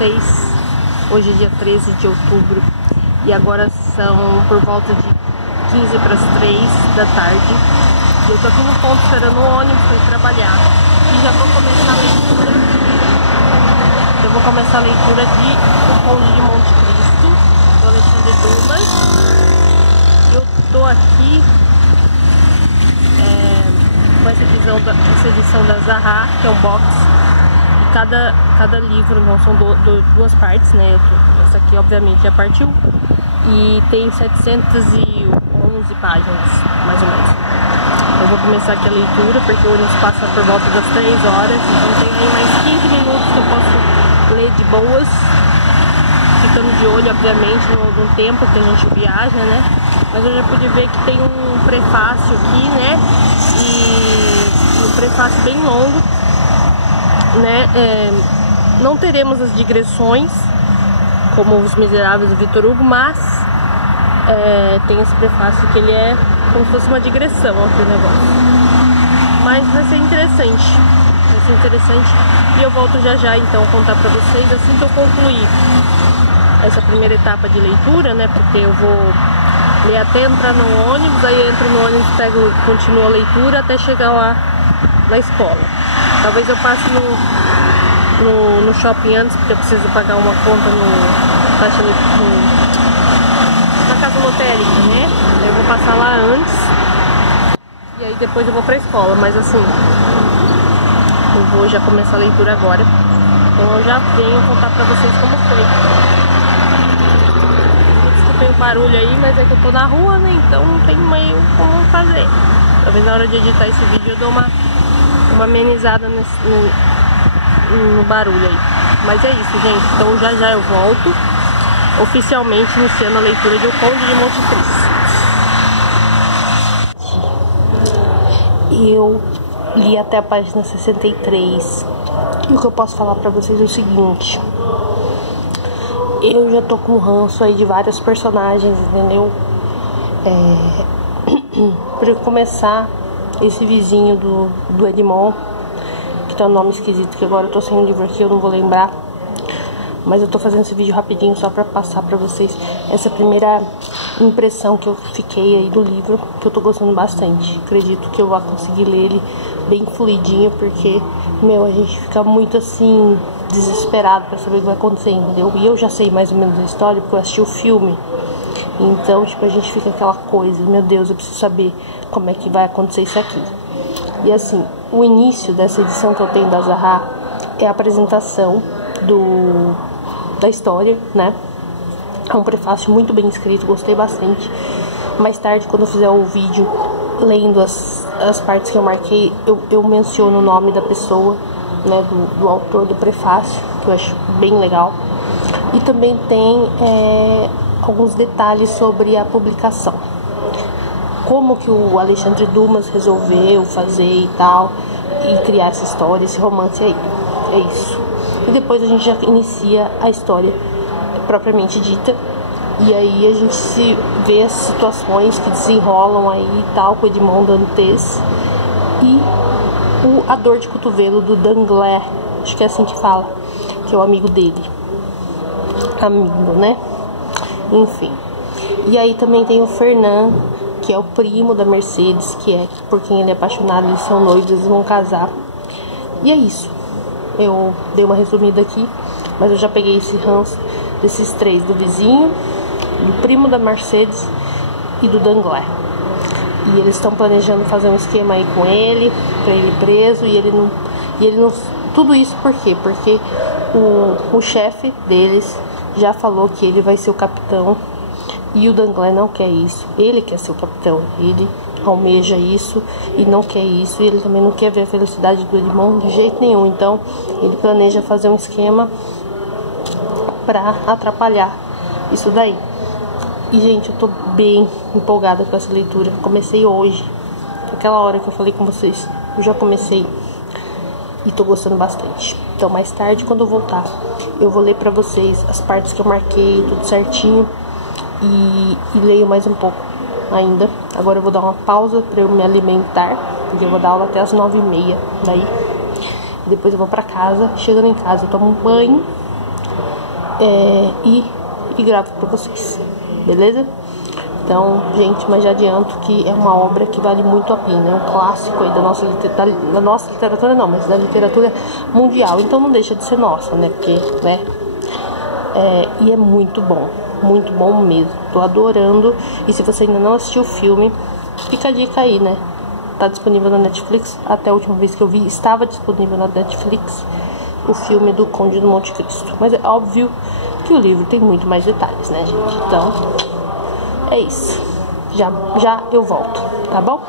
vocês. Hoje é dia 13 de outubro e agora são por volta de 15 para as 3 da tarde. E eu tô aqui no ponto esperando o ônibus para ir trabalhar. E já vou começar a leitura. Eu vou começar a leitura de O Conde de Monte Cristo, do Alexandre Dumas. Eu tô aqui com essa edição da Zahar, que é um box. E cada livro, não são duas partes, né? Essa aqui, obviamente, é a parte 1. E tem 711 páginas, mais ou menos. Eu vou começar aqui a leitura, porque o ônibus passa por volta das 3 horas. Então tem aí mais 15 minutos que eu posso ler de boas. Ficando de olho, obviamente, no tempo que a gente viaja, né? Mas eu já pude ver que tem um prefácio aqui, né? E um prefácio bem longo, né? Não teremos as digressões, como Os Miseráveis do Victor Hugo, mas tem esse prefácio que ele é como se fosse uma digressão aqui o negócio. Mas vai ser interessante. Vai ser interessante. E eu volto já então contar pra vocês assim que eu concluir essa primeira etapa de leitura, né? Porque eu vou ler até entrar no ônibus, aí eu entro no ônibus, continuo a leitura até chegar lá na escola. Talvez eu passe no shopping antes, porque eu preciso pagar uma conta na casa lotérica, né? Eu vou passar lá antes e aí depois eu vou pra escola, mas assim, eu vou já começar a leitura agora. Então eu já venho contar pra vocês como foi. Desculpem o barulho aí, mas é que eu tô na rua, né? Então não tem meio como fazer. Talvez na hora de editar esse vídeo eu dou uma amenizada no barulho aí. Mas é isso, gente. Então já eu volto, oficialmente iniciando a leitura de O Conde de Monte Cristo. Eu li até a página 63. E o que eu posso falar pra vocês é o seguinte: eu já tô com ranço aí de vários personagens, entendeu? Pra começar, esse vizinho do Edmond, que tem um nome esquisito, que agora eu tô sem um livro aqui, eu não vou lembrar. Mas eu tô fazendo esse vídeo rapidinho só pra passar pra vocês essa primeira impressão que eu fiquei aí do livro, que eu tô gostando bastante. Acredito que eu vou conseguir ler ele bem fluidinho, porque, a gente fica muito assim, desesperado pra saber o que vai acontecer, entendeu? E eu já sei mais ou menos a história, porque eu assisti o filme. Então, a gente fica aquela coisa, meu Deus, eu preciso saber como é que vai acontecer isso aqui. E assim, o início dessa edição que eu tenho da Zahar é a apresentação da história, né? É um prefácio muito bem escrito, gostei bastante. Mais tarde, quando eu fizer o vídeo lendo as partes que eu marquei, eu menciono o nome da pessoa, né, do autor do prefácio, que eu acho bem legal. E também tem alguns detalhes sobre a publicação. Como que o Alexandre Dumas resolveu fazer e tal, e criar essa história, esse romance aí. É isso. E depois a gente já inicia a história propriamente dita. E aí a gente se vê as situações que desenrolam aí e tal, com o Edmond Dantes. E a dor de cotovelo do Danglars, acho que é assim que fala, que é o amigo dele. Amigo, né? Enfim. E aí também tem o Fernand, que é o primo da Mercedes, que é por quem ele é apaixonado, eles são noivos, eles vão casar. E é isso. Eu dei uma resumida aqui, mas eu já peguei esse ranço desses três, do vizinho, do primo da Mercedes e do Danglars. E eles estão planejando fazer um esquema aí com ele, pra ele preso, e ele não tudo isso por quê? Porque o chefe deles já falou que ele vai ser o capitão, e o Danglars não quer isso. Ele quer ser o capitão, ele almeja isso e não quer isso, e ele também não quer ver a felicidade do Edmond de jeito nenhum. Então ele planeja fazer um esquema pra atrapalhar isso daí. E gente, eu tô bem empolgada com essa leitura. Comecei hoje, aquela hora que eu falei com vocês, eu já comecei e tô gostando bastante. Então mais tarde, quando eu voltar, eu vou ler pra vocês as partes que eu marquei, tudo certinho, e leio mais um pouco ainda. Agora eu vou dar uma pausa pra eu me alimentar, porque eu vou dar aula até as 9h30. Daí depois eu vou pra casa. Chegando em casa eu tomo um banho e gravo pra vocês, beleza? Então, gente, mas já adianto que é uma obra que vale muito a pena, é um clássico aí da nossa literatura não, mas da literatura mundial, então não deixa de ser nossa, né, porque, né, e é muito bom mesmo, tô adorando. E se você ainda não assistiu o filme, fica a dica aí, né, tá disponível na Netflix, até a última vez que eu vi estava disponível na Netflix o filme do Conde do Monte Cristo, mas é óbvio que o livro tem muito mais detalhes, né, gente, então é isso, já eu volto, tá bom?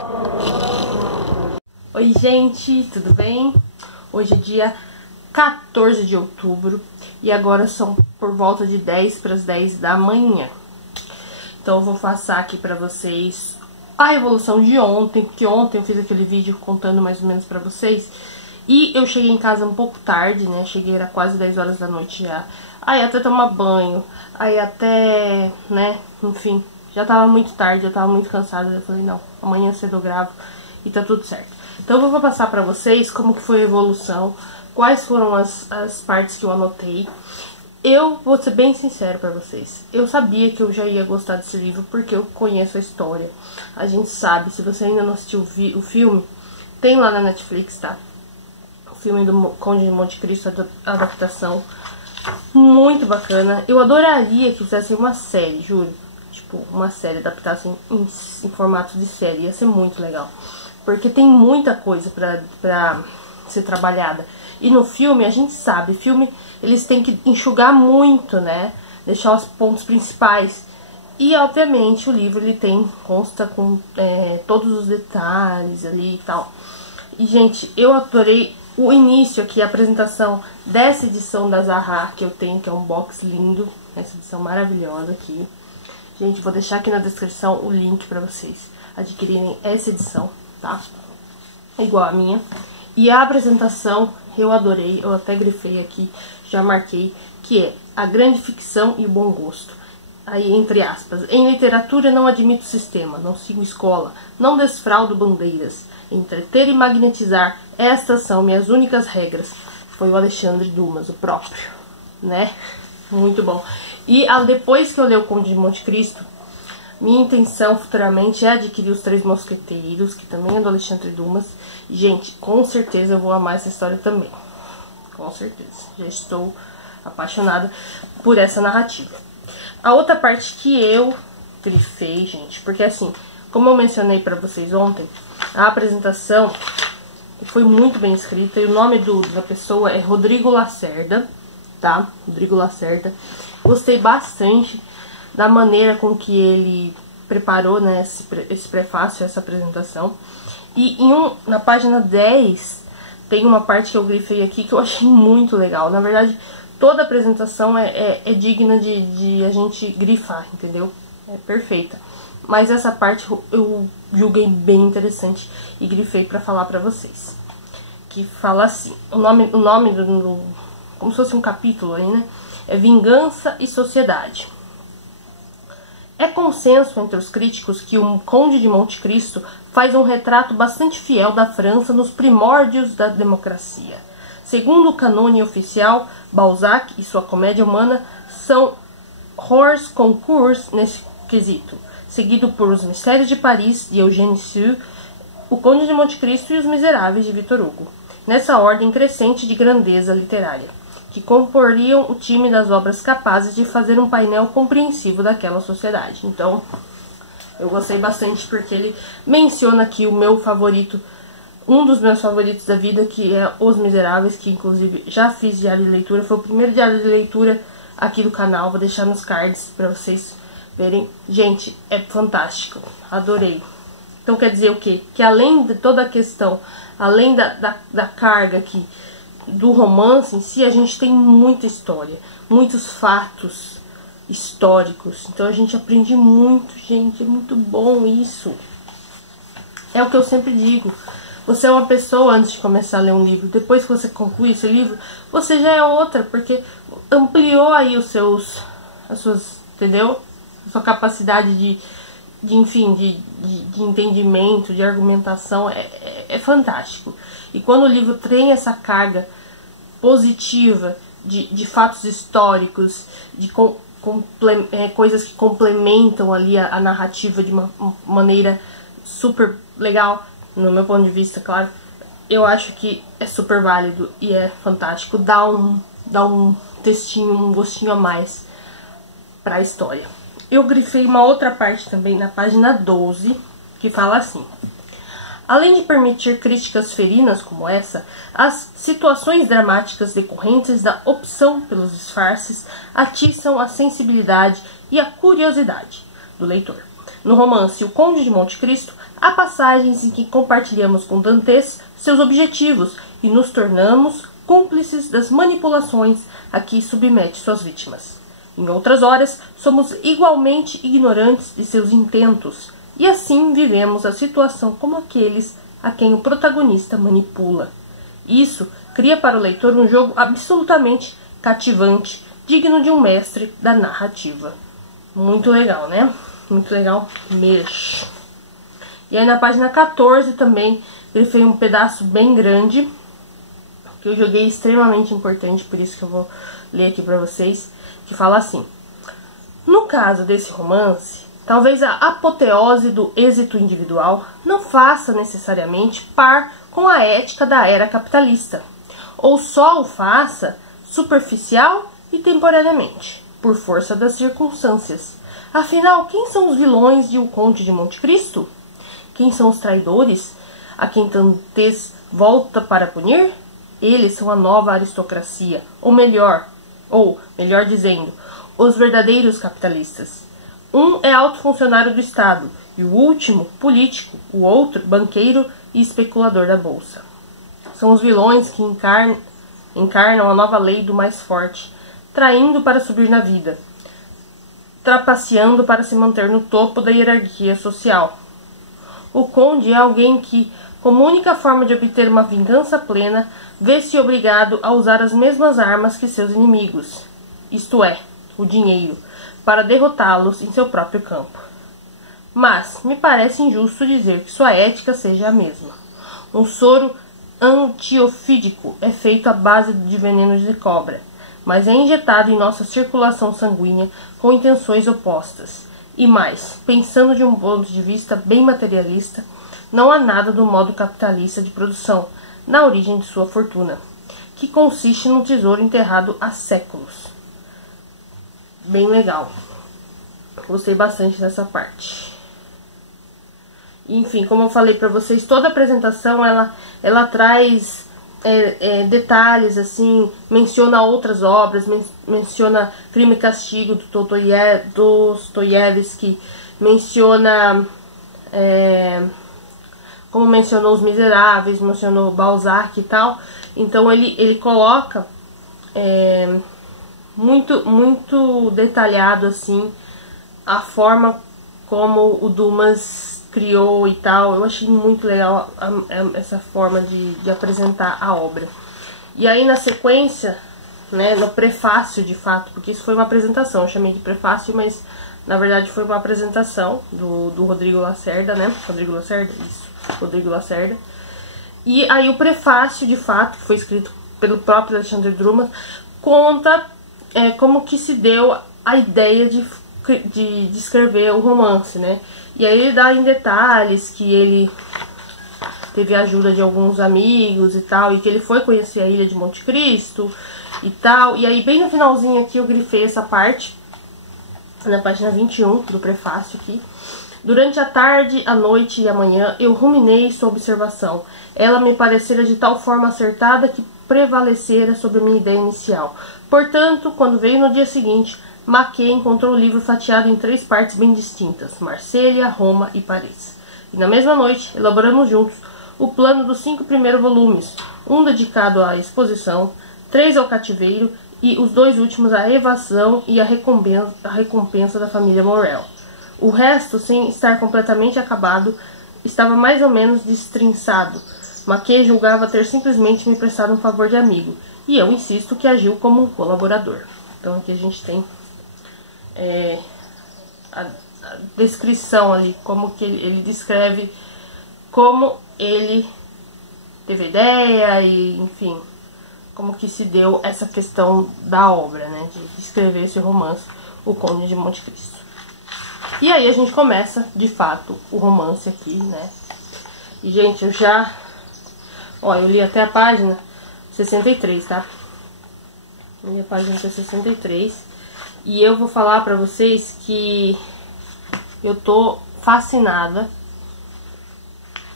Oi, gente, tudo bem? Hoje é dia 14 de outubro e agora são por volta de 10 para as 10 da manhã. Então eu vou passar aqui pra vocês a evolução de ontem, porque ontem eu fiz aquele vídeo contando mais ou menos pra vocês. E eu cheguei em casa um pouco tarde, né? Cheguei, era quase 10 horas da noite já. Aí até tomar banho, aí até, né, enfim, já tava muito tarde, eu tava muito cansada. Eu falei, não, amanhã cedo eu gravo e tá tudo certo. Então eu vou passar pra vocês como que foi a evolução, quais foram as partes que eu anotei. Eu vou ser bem sincero pra vocês, eu sabia que eu já ia gostar desse livro porque eu conheço a história. A gente sabe, se você ainda não assistiu o filme, tem lá na Netflix, tá? O filme do Conde de Monte Cristo, a adaptação, muito bacana. Eu adoraria que fizessem uma série, juro. Tipo, uma série, adaptassem em formato de série, ia ser muito legal. Porque tem muita coisa pra ser trabalhada. E no filme, a gente sabe, filme eles têm que enxugar muito, né? Deixar os pontos principais. E, obviamente, o livro ele consta com todos os detalhes ali e tal. E, gente, eu adorei o início aqui, a apresentação dessa edição da Zahra, que eu tenho, que é um box lindo. Essa edição maravilhosa aqui. Gente, vou deixar aqui na descrição o link pra vocês adquirirem essa edição, tá? É igual a minha. E a apresentação eu adorei, eu até grifei aqui, já marquei, que é a grande ficção e o bom gosto. Aí, entre aspas, em literatura não admito sistema, não sigo escola, não desfraudo bandeiras. Entreter e magnetizar, estas são minhas únicas regras. Foi o Alexandre Dumas, o próprio, né? Muito bom. E depois que eu ler o Conde de Monte Cristo, minha intenção futuramente é adquirir Os Três Mosqueteiros, que também é do Alexandre Dumas. E, gente, com certeza eu vou amar essa história também. Com certeza. Já estou apaixonada por essa narrativa. A outra parte que eu grifei, gente, porque assim, como eu mencionei pra vocês ontem, a apresentação foi muito bem escrita. E o nome da pessoa é Rodrigo Lacerda, tá? Rodrigo Lacerda. Gostei bastante da maneira com que ele preparou, né, esse prefácio, essa apresentação. E na página 10 tem uma parte que eu grifei aqui que eu achei muito legal. Na verdade, toda a apresentação é digna de a gente grifar, entendeu? É perfeita. Mas essa parte eu julguei bem interessante e grifei pra falar pra vocês. Que fala assim, o nome como se fosse um capítulo aí, né? É Vingança e Sociedade. É consenso entre os críticos que o Conde de Monte Cristo faz um retrato bastante fiel da França nos primórdios da democracia. Segundo o canône oficial, Balzac e sua comédia humana são hors concours nesse quesito, seguido por Os Mistérios de Paris, de Eugène Sue, O Conde de Monte Cristo e Os Miseráveis, de Victor Hugo, nessa ordem crescente de grandeza literária, que comporiam o time das obras capazes de fazer um painel compreensivo daquela sociedade. Então, eu gostei bastante porque ele menciona aqui o meu favorito, um dos meus favoritos da vida, que é Os Miseráveis, que inclusive já fiz diário de leitura, foi o primeiro diário de leitura aqui do canal, vou deixar nos cards pra vocês verem. Gente, é fantástico, adorei. Então quer dizer o quê? Que além de toda a questão, além da carga aqui, do romance em si, a gente tem muita história, muitos fatos históricos. Então a gente aprende muito, gente, é muito bom isso. É o que eu sempre digo. Você é uma pessoa antes de começar a ler um livro. Depois que você conclui esse livro, você já é outra, porque ampliou aí entendeu? A sua capacidade de entendimento, de argumentação, é fantástico. E quando o livro tem essa carga positiva de fatos históricos, de coisas que complementam ali a narrativa de uma maneira super legal, no meu ponto de vista, claro. Eu acho que é super válido e é fantástico, dá um textinho, um gostinho a mais para a história. Eu grifei uma outra parte também na página 12, que fala assim: além de permitir críticas ferinas como essa, as situações dramáticas decorrentes da opção pelos disfarces atiçam a sensibilidade e a curiosidade do leitor. No romance O Conde de Monte Cristo, há passagens em que compartilhamos com Dantes seus objetivos e nos tornamos cúmplices das manipulações a que submete suas vítimas. Em outras horas, somos igualmente ignorantes de seus intentos, e assim vivemos a situação como aqueles a quem o protagonista manipula. Isso cria para o leitor um jogo absolutamente cativante, digno de um mestre da narrativa. Muito legal, né? Muito legal mesmo. E aí na página 14 também grifei um pedaço bem grande, que eu joguei extremamente importante, por isso que eu vou ler aqui para vocês, que fala assim: no caso desse romance, talvez a apoteose do êxito individual não faça necessariamente par com a ética da era capitalista, ou só o faça superficial e temporariamente, por força das circunstâncias. Afinal, quem são os vilões de O Conde de Monte Cristo? Quem são os traidores a quem Dantes volta para punir? Eles são a nova aristocracia, ou melhor dizendo, os verdadeiros capitalistas. Um é alto funcionário do Estado, e o último, político, o outro, banqueiro e especulador da Bolsa. São os vilões que encarnam a nova lei do mais forte, traindo para subir na vida, trapaceando para se manter no topo da hierarquia social. O conde é alguém que, como única forma de obter uma vingança plena, vê-se obrigado a usar as mesmas armas que seus inimigos, isto é, o dinheiro, para derrotá-los em seu próprio campo. Mas me parece injusto dizer que sua ética seja a mesma. Um soro antiofídico é feito à base de veneno de cobra, mas é injetado em nossa circulação sanguínea com intenções opostas. E mais, pensando de um ponto de vista bem materialista, não há nada do modo capitalista de produção na origem de sua fortuna, que consiste num tesouro enterrado há séculos. Bem legal. Gostei bastante dessa parte. Enfim, como eu falei pra vocês, toda a apresentação ela traz detalhes, assim, menciona outras obras, menciona Crime e Castigo do Dostoiévski, menciona, como mencionou Os Miseráveis, mencionou Balzac e tal. Então ele coloca muito detalhado, assim, a forma como o Dumas criou e tal. Eu achei muito legal essa forma de apresentar a obra. E aí na sequência, né, no prefácio de fato, porque isso foi uma apresentação, eu chamei de prefácio, mas na verdade foi uma apresentação do Rodrigo Lacerda, né? Rodrigo Lacerda? Isso, Rodrigo Lacerda. E aí o prefácio de fato, que foi escrito pelo próprio Alexandre Dumas, conta como que se deu a ideia de escrever o romance, né? E aí ele dá em detalhes que ele teve a ajuda de alguns amigos e tal, e que ele foi conhecer a ilha de Monte Cristo e tal. E aí bem no finalzinho aqui eu grifei essa parte, na página 21 do prefácio aqui. Durante a tarde, a noite e a manhã eu ruminei sua observação. Ela me parecera de tal forma acertada que prevalecera sobre a minha ideia inicial. Portanto, quando veio no dia seguinte, Maquet encontrou o livro fatiado em 3 partes bem distintas: Marselha, Roma e Paris. E na mesma noite, elaboramos juntos o plano dos 5 primeiros volumes, um dedicado à exposição, 3 ao cativeiro e os 2 últimos à evasão e à recompensa da família Morel. O resto, sem estar completamente acabado, estava mais ou menos destrinçado. Maquet julgava ter simplesmente me prestado um favor de amigo, e eu insisto que agiu como um colaborador. Então aqui a gente tem a descrição ali, como que ele descreve como ele teve ideia e, enfim, como que se deu essa questão da obra, né, de escrever esse romance, O Conde de Monte Cristo. E aí a gente começa, de fato, o romance aqui, né. E, gente, eu já... Ó, eu li até a página 63, tá? Eu li a página 63. E eu vou falar pra vocês que eu tô fascinada.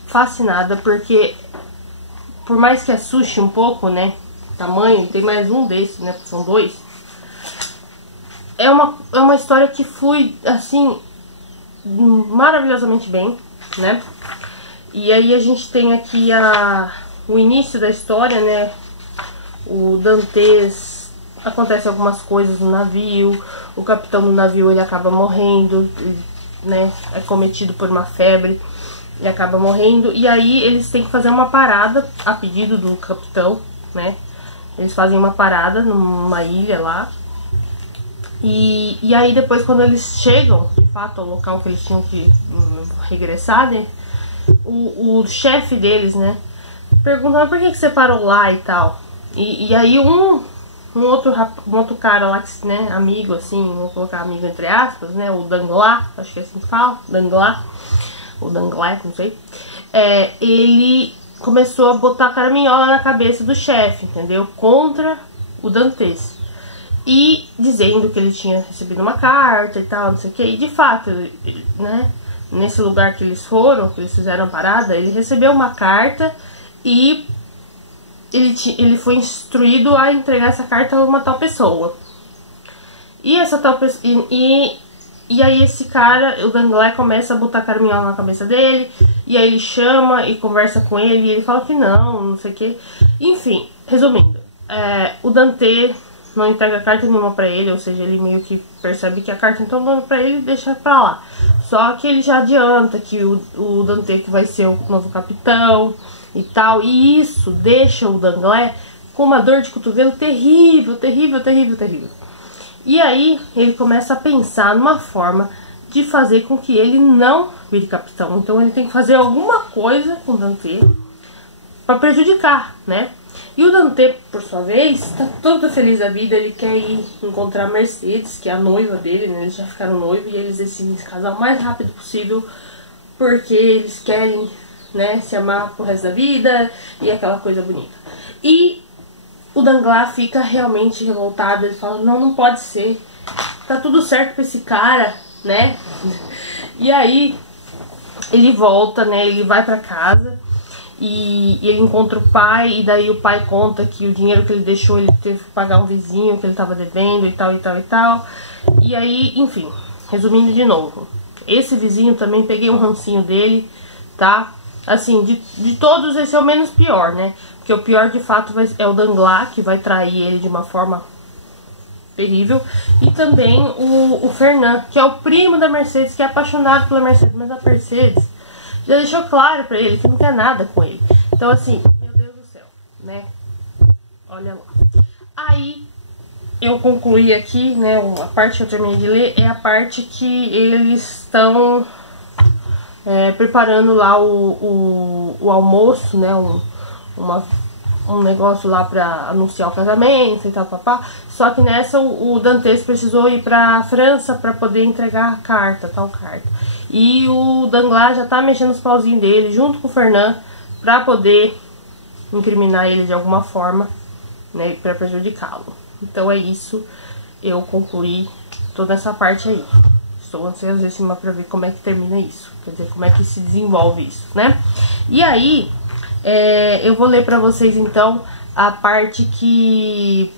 Fascinada, porque por mais que assuste um pouco, né, tamanho, tem mais um desses, né, porque são dois. É uma história que flui, assim, maravilhosamente bem, né? E aí a gente tem aqui o início da história, né? O Dantes, acontece algumas coisas no navio, o capitão do navio ele acaba morrendo, né? É cometido por uma febre e acaba morrendo. E aí eles têm que fazer uma parada a pedido do capitão, né? Eles fazem uma parada numa ilha lá. E aí depois, quando eles chegam, de fato, ao local que eles tinham que regressar, né? O chefe deles, né, perguntando por que você parou lá e tal. E aí um outro cara lá, né, amigo, assim, vou colocar amigo entre aspas, né, o Danglars, acho que é assim que fala, Danglars, ou Danglars, não sei, ele começou a botar caraminhola na cabeça do chefe, entendeu, contra o Dantes. E dizendo que ele tinha recebido uma carta e tal, não sei o que, e de fato, né, nesse lugar que eles foram, que eles fizeram a parada, ele recebeu uma carta e ele foi instruído a entregar essa carta a uma tal pessoa. E essa tal pessoa, e aí esse cara, o Danglars, começa a botar caraminhola na cabeça dele, e aí ele chama e conversa com ele, e ele fala que não sei o que. Enfim, resumindo, o Dante não entrega carta nenhuma pra ele, ou seja, ele meio que percebe que a carta então dando pra ele e deixa pra lá. Só que ele já adianta que o Dante que vai ser o novo capitão e tal, e isso deixa o Danglars com uma dor de cotovelo terrível, terrível, terrível, terrível. E aí ele começa a pensar numa forma de fazer com que ele não vire capitão. Então ele tem que fazer alguma coisa com o Dante pra prejudicar, né? E o Dante, por sua vez, tá todo feliz da vida, ele quer ir encontrar a Mercedes, que é a noiva dele, né? Eles já ficaram noivos e eles decidem se casar o mais rápido possível, porque eles querem, né, se amar pro resto da vida e aquela coisa bonita. E o Danglars fica realmente revoltado, ele fala, não pode ser, tá tudo certo pra esse cara, né? E aí ele volta, né, ele vai pra casa. E ele encontra o pai, e daí o pai conta que o dinheiro que ele deixou, ele teve que pagar um vizinho que ele tava devendo e tal, e tal, e tal. E aí, enfim, resumindo de novo, esse vizinho também peguei um rancinho dele, tá? Assim, de todos esse é o menos pior, né? Porque o pior de fato é o Danglars, que vai trair ele de uma forma terrível. E também o Fernand, que é o primo da Mercedes, que é apaixonado pela Mercedes, mas a Mercedes já deixou claro pra ele que não quer nada com ele. Então, assim, meu Deus do céu, né? Olha lá. Aí, eu concluí aqui, né? A parte que eu terminei de ler é a parte que eles estão preparando lá o almoço, né? Um negócio lá pra anunciar o casamento e tal, papá. Só que nessa o Dantes precisou ir pra França pra poder entregar a carta, tal carta. E o Danglars já tá mexendo os pauzinhos dele junto com o Fernand pra poder incriminar ele de alguma forma, né, pra prejudicá-lo. Então é isso, eu concluí toda essa parte aí. Estou ansiosíssima pra ver como é que termina isso, quer dizer, como é que se desenvolve isso, né? E aí, eu vou ler pra vocês então a parte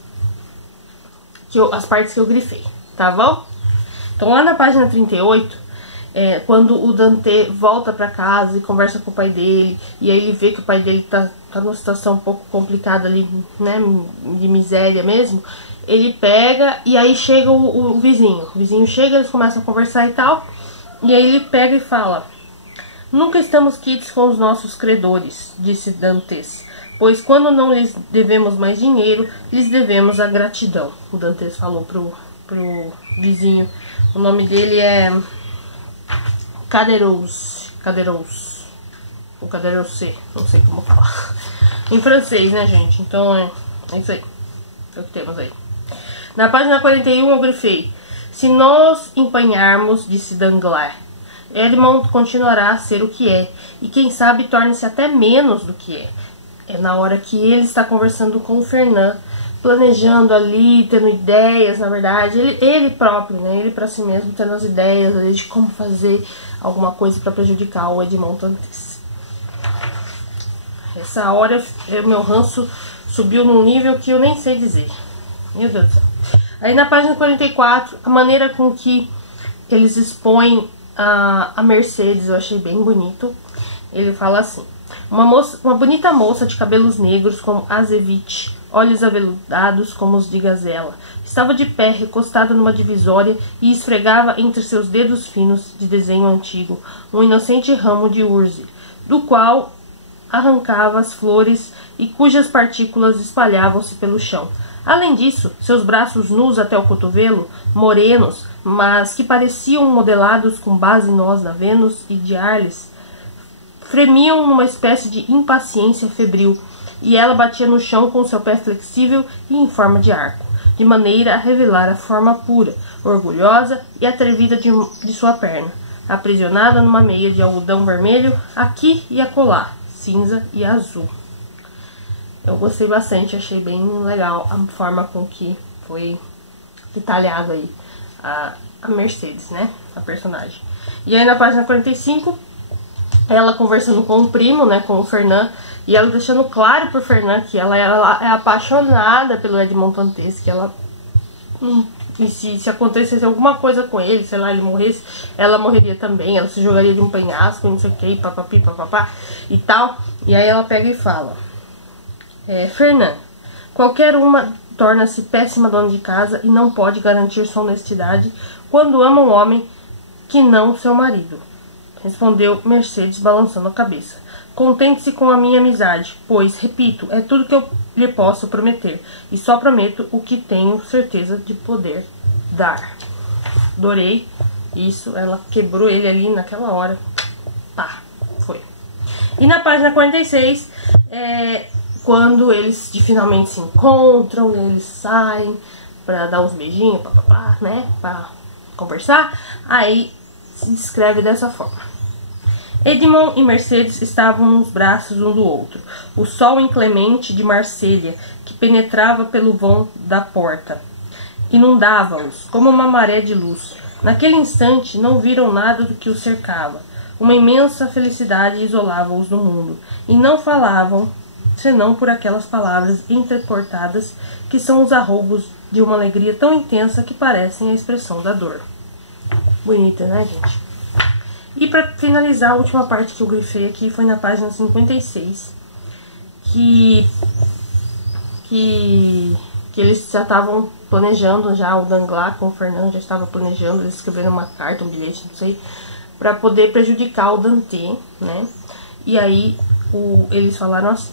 as partes que eu grifei, tá bom? Então lá na página 38, quando o Dante volta pra casa e conversa com o pai dele, e aí ele vê que o pai dele tá numa situação um pouco complicada ali, né, de miséria mesmo, ele pega e aí chega o vizinho. O vizinho chega, eles começam a conversar e tal, e aí ele pega e fala: nunca estamos quites com os nossos credores, disse Dantes, pois quando não lhes devemos mais dinheiro, lhes devemos a gratidão. O Dantes falou pro vizinho. O nome dele é Caderousse, ou Caderousse, não sei como falar. Em francês, né, gente? Então É isso aí. É o que temos aí. Na página 41 eu grifei: se nos empenharmos, disse Danglars, Edmond continuará a ser o que é, e quem sabe torne-se até menos do que é. É na hora que ele está conversando com o Fernand, planejando ali, tendo ideias, na verdade, ele próprio, né, ele para si mesmo, tendo as ideias ali de como fazer alguma coisa para prejudicar o Edmond Dantes. Essa hora o meu ranço subiu num nível que eu nem sei dizer. Meu Deus do céu. Aí na página 44, a maneira com que eles expõem a Mercedes eu achei bem bonito. Ele fala assim: uma bonita moça de cabelos negros como azeite, olhos aveludados como os de gazela, estava de pé, recostada numa divisória e esfregava entre seus dedos finos de desenho antigo um inocente ramo de urze, do qual arrancava as flores e cujas partículas espalhavam-se pelo chão. Além disso, seus braços nus até o cotovelo, morenos, mas que pareciam modelados com base nós da Vênus e de Arles, fremiam numa espécie de impaciência febril, e ela batia no chão com seu pé flexível e em forma de arco, de maneira a revelar a forma pura, orgulhosa e atrevida de sua perna, aprisionada numa meia de algodão vermelho, aqui e acolá, cinza e azul. Eu gostei bastante, achei bem legal a forma com que foi detalhado aí a Mercedes, né, a personagem. E aí na página 45, ela conversando com o primo, né, com o Fernand, e ela deixando claro pro Fernand que ela é apaixonada pelo Edmond Dantes, que ela... E se acontecesse alguma coisa com ele, sei lá, ele morresse, ela morreria também, ela se jogaria de um penhasco, não sei o que, papapi, papapá e tal. E aí ela pega e fala: Fernand, qualquer uma torna-se péssima dona de casa e não pode garantir sua honestidade quando ama um homem que não seu marido. Respondeu Mercedes, balançando a cabeça. Contente-se com a minha amizade, pois, repito, é tudo que eu lhe posso prometer, e só prometo o que tenho certeza de poder dar. Adorei isso, ela quebrou ele ali naquela hora. Pá, foi. E na página 46, quando eles finalmente se encontram, eles saem pra dar uns beijinhos, papapá, né, pra conversar, aí se descreve dessa forma: Edmond e Mercedes estavam nos braços um do outro. O sol inclemente de Marselha, que penetrava pelo vão da porta, inundava-os como uma maré de luz. Naquele instante não viram nada do que os cercava. Uma imensa felicidade isolava-os do mundo, e não falavam senão por aquelas palavras entrecortadas que são os arroubos de uma alegria tão intensa que parecem a expressão da dor. Bonita, né, gente? E para finalizar, a última parte que eu grifei aqui foi na página 56, que eles já estavam planejando, já o Danglars com o Fernand já estava planejando, eles escreveram uma carta, um bilhete, não sei, para poder prejudicar o Dante, né? E aí eles falaram assim: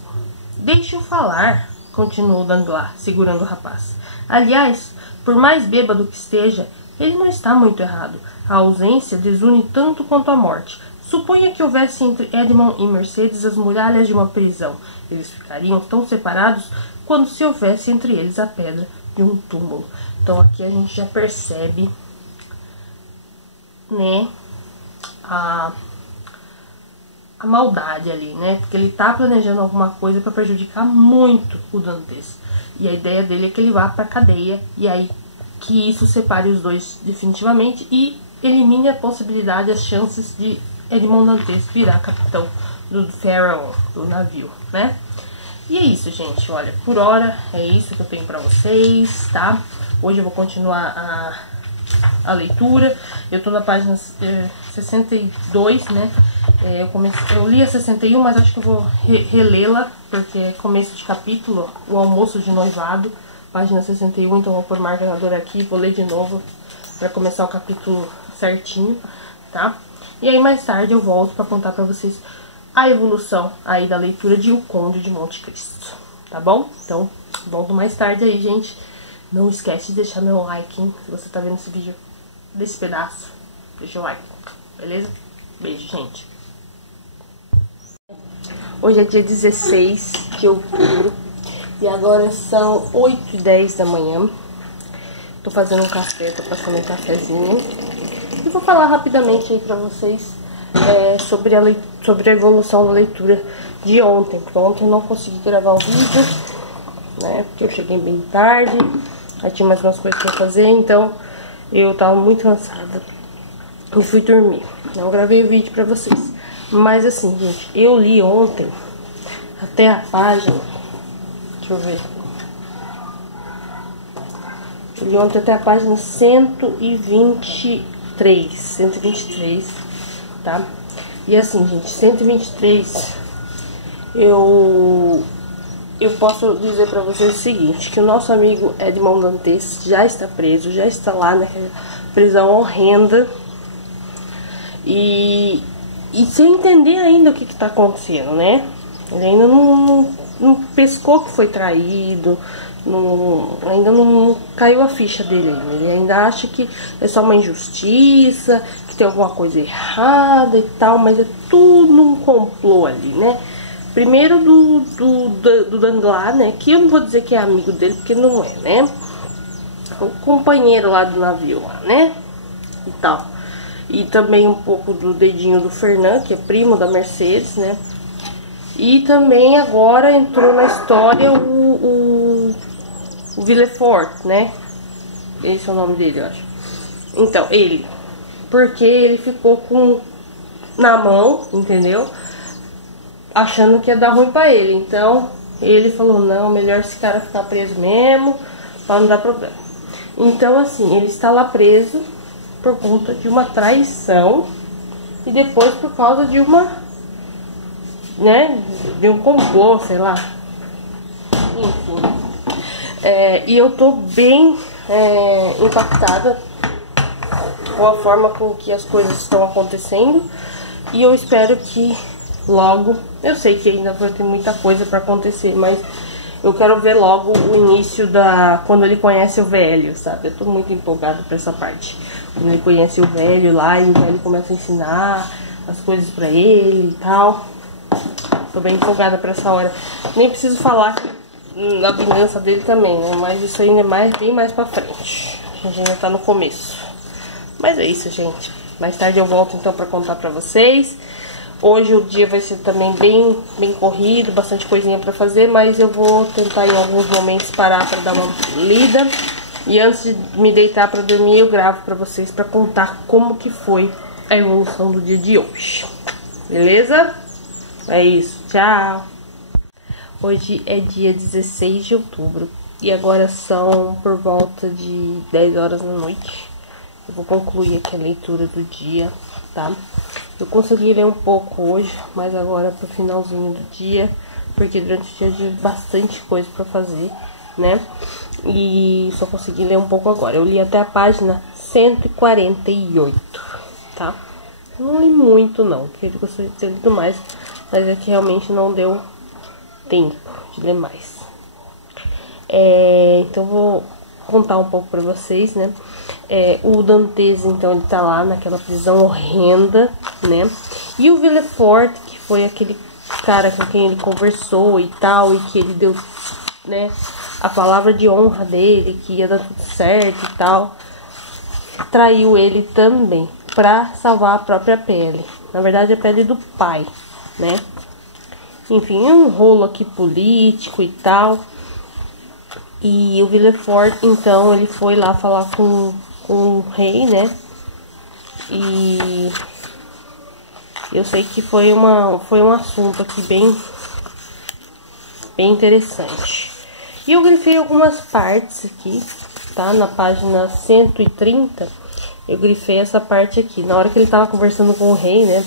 deixe-o falar, continuou Danglars, segurando o rapaz. Aliás, por mais bêbado que esteja, ele não está muito errado. A ausência desune tanto quanto a morte. Suponha que houvesse entre Edmond e Mercedes as muralhas de uma prisão. Eles ficariam tão separados quanto se houvesse entre eles a pedra de um túmulo. Então aqui a gente já percebe, né, a maldade ali, né? Porque ele tá planejando alguma coisa para prejudicar muito o Dantes. E a ideia dele é que ele vá pra cadeia e aí que isso separe os dois definitivamente e elimine a possibilidade, as chances de Edmond Dantes virar capitão do Pharaon, do navio, né? E é isso, gente, olha, por hora é isso que eu tenho pra vocês, tá? Hoje eu vou continuar a leitura, eu tô na página 62, né? Eu li a 61, mas acho que eu vou relê-la, porque é começo de capítulo, o almoço de noivado, página 61, então eu vou pôr marcador aqui, vou ler de novo pra começar o capítulo certinho, tá? E aí mais tarde eu volto pra contar pra vocês a evolução aí da leitura de O Conde de Monte Cristo, tá bom? Então, volto mais tarde aí, gente. Não esquece de deixar meu like, hein? Se você tá vendo esse vídeo desse pedaço, deixa o like, beleza? Beijo, gente. Hoje é dia 16 de outubro E agora são 8h10 da manhã. Tô fazendo um café, tô passando um cafezinho. E vou falar rapidamente aí pra vocês sobre a evolução da leitura de ontem. Porque ontem eu não consegui gravar o vídeo, né? Porque eu cheguei bem tarde. Aí tinha mais umas coisas pra fazer, então eu tava muito cansada e fui dormir. Não gravei o vídeo pra vocês. Mas assim, gente, eu li ontem até a página... Deixa eu ver. Eu li ontem até a página 123, tá? E assim, gente, 123, eu posso dizer pra vocês o seguinte, que o nosso amigo Edmond Dantes já está preso, já está lá naquela prisão horrenda. E sem entender ainda o que tá acontecendo, né? Ele ainda não pescou que foi traído, ainda não caiu a ficha dele ainda. Ele ainda acha que é só uma injustiça, que tem alguma coisa errada e tal, mas é tudo um complô ali, né? Primeiro do Danglars, né? Que eu não vou dizer que é amigo dele, porque não é, né? O companheiro lá do navio, lá, né? E tal. E também um pouco do dedinho do Fernand, que é primo da Mercedes, né? E também agora entrou na história o Villefort, né? Esse é o nome dele, eu acho. Então, ele. Porque ele ficou na mão, entendeu? Achando que ia dar ruim pra ele. Então, ele falou, não, melhor esse cara ficar preso mesmo, pra não dar problema. Então, assim, ele está lá preso por conta de uma traição e depois por causa de de um complô, sei lá. Enfim. E eu tô bem impactada com a forma com que as coisas estão acontecendo. E eu espero que logo, eu sei que ainda vai ter muita coisa pra acontecer, mas eu quero ver logo o início quando ele conhece o velho, sabe? Eu tô muito empolgada pra essa parte. Quando ele conhece o velho lá e o velho começa a ensinar as coisas pra ele e tal. Tô bem empolgada pra essa hora. Nem preciso falar da vingança dele também, né? Mas isso ainda é bem mais pra frente. A gente ainda tá no começo. Mas é isso, gente. Mais tarde eu volto então pra contar pra vocês. Hoje o dia vai ser também bem corrido, bastante coisinha pra fazer, mas eu vou tentar em alguns momentos parar pra dar uma lida. E antes de me deitar pra dormir, eu gravo pra vocês pra contar como que foi a evolução do dia de hoje. Beleza? É isso, tchau! Hoje é dia 16 de outubro e agora são por volta de 10 horas da noite. Eu vou concluir aqui a leitura do dia, tá? Eu consegui ler um pouco hoje, mas agora pro finalzinho do dia, porque durante o dia eu tive bastante coisa pra fazer, né? E só consegui ler um pouco agora. Eu li até a página 148, tá? Eu não li muito não, porque eu gostaria de ter lido mais, mas é que realmente não deu tempo de ler mais. Então vou contar um pouco pra vocês, né? O Dantes, então, ele tá lá naquela prisão horrenda, né? E o Villefort, que foi aquele cara com quem ele conversou e tal, e que ele deu, né, a palavra de honra dele, que ia dar tudo certo e tal, traiu ele também, pra salvar a própria pele. Na verdade, a pele do pai, né? Enfim, é um rolo aqui político e tal. E o Villefort, então, ele foi lá falar com o rei, né? E eu sei que foi um assunto aqui bem interessante. E eu grifei algumas partes aqui, tá? Na página 130, eu grifei essa parte aqui. Na hora que ele tava conversando com o rei, né?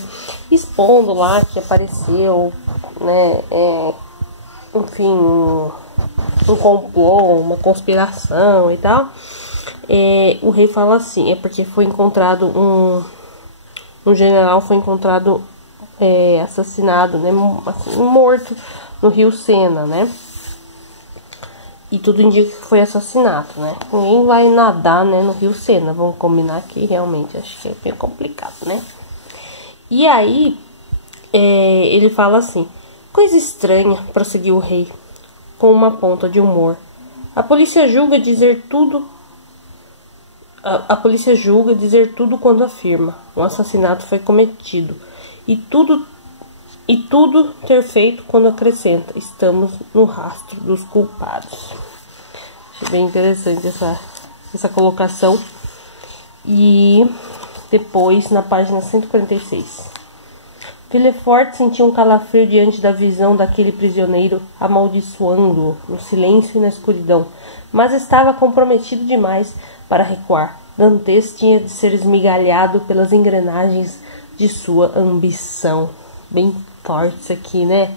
Expondo lá que apareceu, né? Enfim, um complô, uma conspiração e tal. O rei fala assim, porque foi encontrado um general foi encontrado assassinado, né, assim, morto no rio Sena, né? E tudo indica que foi assassinato, né? Ninguém vai nadar, né, no rio Sena, vamos combinar que realmente acho que é bem complicado, né? E aí ele fala assim: coisa estranha, prosseguiu o rei. com uma ponta de humor. A polícia julga dizer tudo quando afirma: um assassinato foi cometido. E tudo ter feito quando acrescenta: estamos no rastro dos culpados. Achei bem interessante essa colocação. E depois, na página 146. Villefort sentiu um calafrio diante da visão daquele prisioneiro amaldiçoando-o no silêncio e na escuridão, mas estava comprometido demais para recuar. Dantes tinha de ser esmigalhado pelas engrenagens de sua ambição. Bem forte isso aqui, né?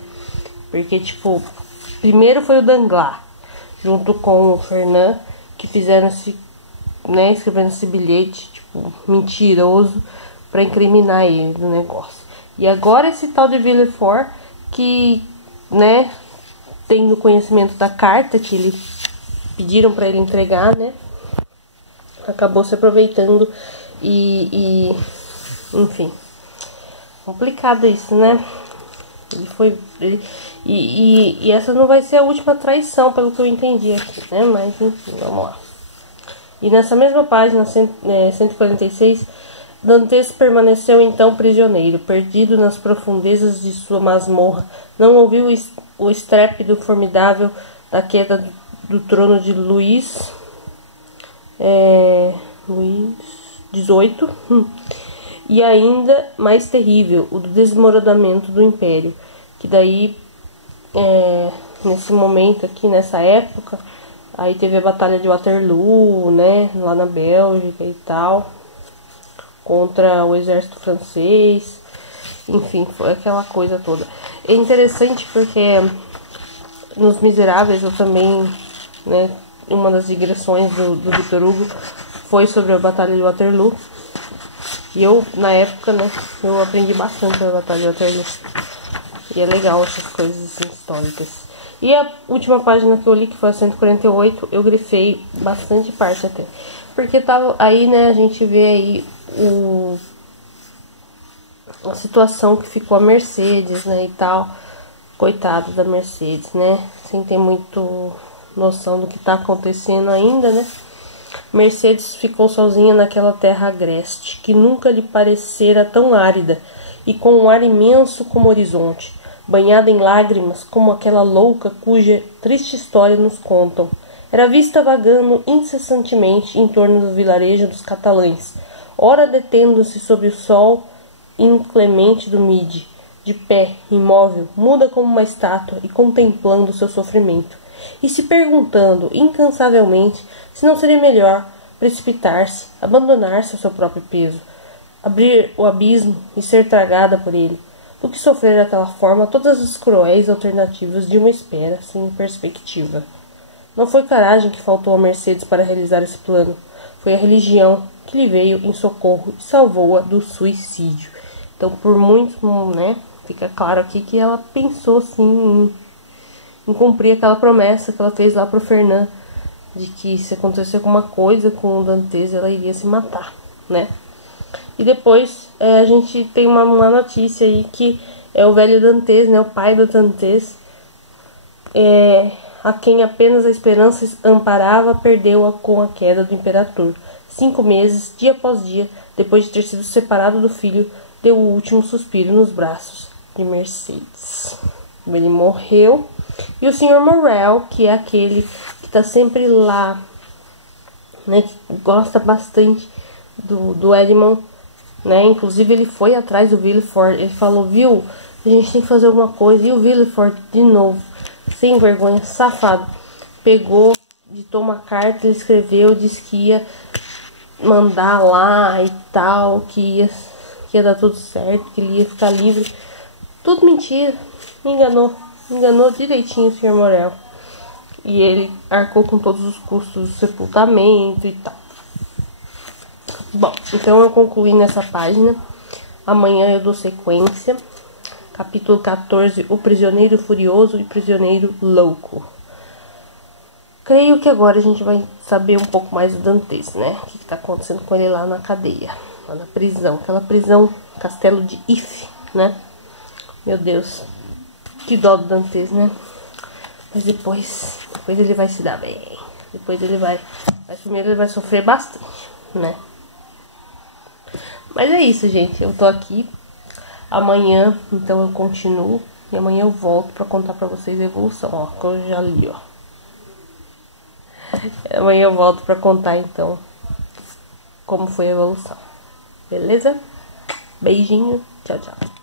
Porque, tipo, primeiro foi o Danglars, junto com o Fernand, que fizeram escrevendo esse bilhete, tipo, mentiroso, para incriminar ele do negócio. E agora esse tal de Villefort, que, né, tendo conhecimento da carta que ele pediram para ele entregar, né, acabou se aproveitando enfim, complicado isso, né? E essa não vai ser a última traição, pelo que eu entendi aqui, né? Mas enfim, vamos lá. E nessa mesma página, 146, Dantes permaneceu então prisioneiro, perdido nas profundezas de sua masmorra. Não ouviu o estrépito formidável da queda do trono de Luís XVIII, e ainda mais terrível, o do desmoronamento do Império, que daí, nesse momento aqui, nessa época, aí teve a Batalha de Waterloo, né, lá na Bélgica e tal, contra o exército francês, enfim, foi aquela coisa toda. É interessante porque nos Miseráveis eu também, né, uma das digressões do Victor Hugo foi sobre a Batalha de Waterloo. E eu, na época, né, eu aprendi bastante sobre a Batalha de Waterloo. E é legal essas coisas assim, históricas. E a última página que eu li, que foi a 148, eu grifei bastante parte até. Porque tava aí, né, a gente vê aí a situação que ficou a Mercedes, né, e tal. Coitada da Mercedes, né, sem ter muito noção do que tá acontecendo ainda, né. Mercedes ficou sozinha naquela terra agreste, que nunca lhe parecera tão árida, e com um ar imenso como horizonte, banhada em lágrimas como aquela louca cuja triste história nos contam. Era vista vagando incessantemente em torno do vilarejo dos catalães, ora detendo-se sob o sol inclemente do Midi, de pé, imóvel, muda como uma estátua e contemplando seu sofrimento, e se perguntando incansavelmente se não seria melhor precipitar-se, abandonar-se ao seu próprio peso, abrir o abismo e ser tragada por ele, do que sofrer daquela forma todas as cruéis alternativas de uma espera sem perspectiva. Não foi coragem que faltou a Mercedes para realizar esse plano, foi a religião que lhe veio em socorro e salvou-a do suicídio. Então, por muito, né, fica claro aqui que ela pensou sim em cumprir aquela promessa que ela fez lá pro Fernand, de que se acontecer alguma coisa com o Dantes, ela iria se matar, né? E depois a gente tem uma notícia aí que é o velho Dantes, né, o pai do Dantes, a quem apenas a esperança amparava, perdeu-a com a queda do imperador. 5 meses, dia após dia, depois de ter sido separado do filho, deu o último suspiro nos braços de Mercedes. Ele morreu. E o Sr. Morrel, que é aquele que tá sempre lá, né, que gosta bastante do Edmond, né, inclusive ele foi atrás do Villefort, ele falou, viu, a gente tem que fazer alguma coisa, e o Villefort, de novo, sem vergonha, safado, pegou, ditou uma carta, ele escreveu, disse que ia mandar lá e tal, que ia dar tudo certo, que ele ia ficar livre, tudo mentira, me enganou direitinho o Sr. Morel. E ele arcou com todos os custos do sepultamento e tal. Bom, então eu concluí nessa página. Amanhã eu dou sequência. Capítulo 14, o prisioneiro furioso e prisioneiro louco. Creio que agora a gente vai saber um pouco mais do Dantes, né? O que está acontecendo com ele lá na cadeia, lá na prisão. Aquela prisão, castelo de If, né? Meu Deus. Que dó do Dantes, né? Mas depois ele vai se dar bem. Depois ele vai... Mas primeiro ele vai sofrer bastante, né? Mas é isso, gente. Eu tô aqui. Amanhã, então, eu continuo. E amanhã eu volto pra contar pra vocês a evolução, ó. Que eu já li, ó. Amanhã eu volto pra contar, então, como foi a evolução. Beleza? Beijinho. Tchau, tchau.